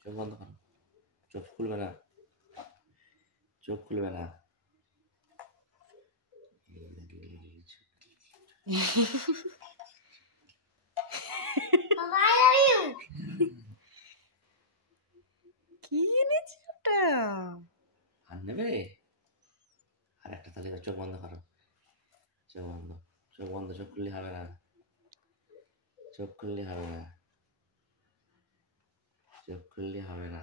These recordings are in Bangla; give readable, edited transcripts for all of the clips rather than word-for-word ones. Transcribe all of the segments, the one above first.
চোখ বন্ধ করো, চোখ খুলবে না, চোখ খুলবে না। কি এনেছি ওটা? আর নেবে? আর একটা তাহলে চোখ বন্ধ করো, চোখ বন্ধ, চোখ বন্ধ, চোখ খুললে হবে না, চোখ খুললে হবে না, চোখ খুললে হবে না,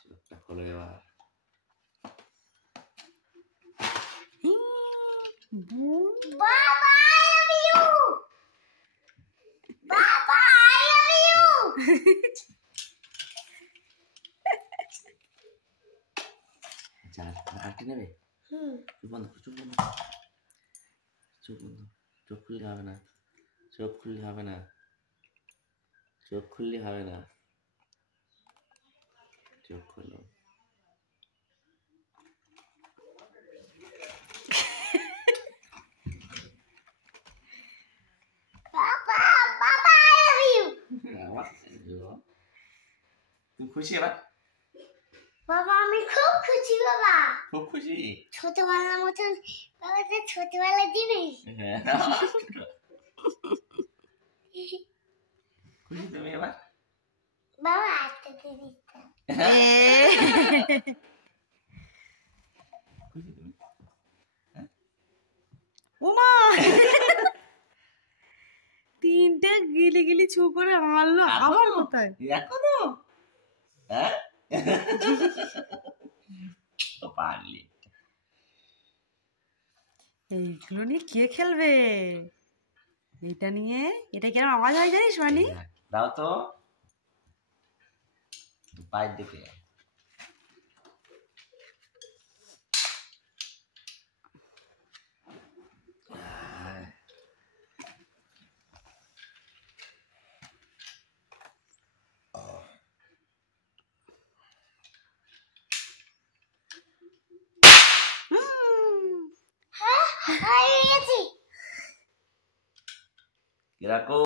চোখটা খোলো এবার। বাবা I love you. বাবা I love you. আচ্ছা আরেকটা নেবে? চোখ বন্ধ, চোখ বন্ধ, চোখ বন্ধ, চোখ খুললে হবে না, চোখ খুললে হবে না, চোখ খুললে হবে না, চোখ খোলো। বাবা বাবা I love you. তুমি খুশি এবার? বাবা আমি খুব খুশি বাবা। খুব খুশি? ছোটবেলার মতন বাবা, তো ছোটবেলার জিনিস। খুশি তুমি এবার? বাবা আজকে দিদিটা খুশি তুমি? ওমা তিনটে গিলি গিলি ছু করে মারলো, আবার কোথায়? এখনো? হ্যাঁ পারলি। এইগুলো নিয়ে কে খেলবে? এটা নিয়ে এটা কি আওয়াজ হয় জানিস মানি? দাও তো পায়ের দিকে। হ্যাঁ, হয়ে গেছি। এরকম